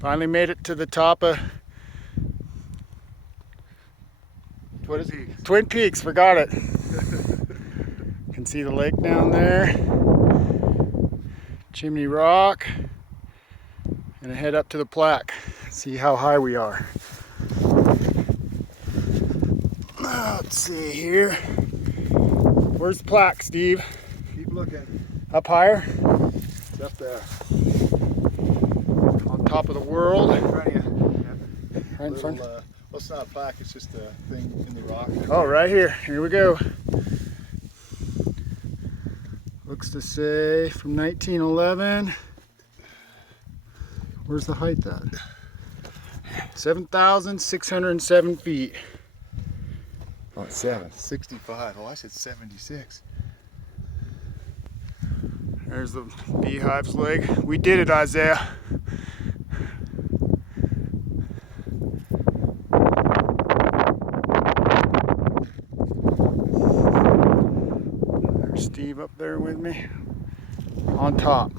Finally made it to the top of what is it? Twin Peaks, forgot it. Can see the lake down there. Chimney Rock. And head up to the plaque. See how high we are. Let's see here. Where's the plaque, Steve? Keep looking. Up higher? It's up there. On top of the world. Right in front of you. Yeah. Right in front. Well, it's not a plaque, it's just a thing in the rock. Oh, right here. Here we go. Looks to say from 1911. Where's the height at? 7,607 feet. Oh, it's 65. Oh, I said 76. There's the Beehives Lake. We did it, Isaiah. There's Steve up there with me on top.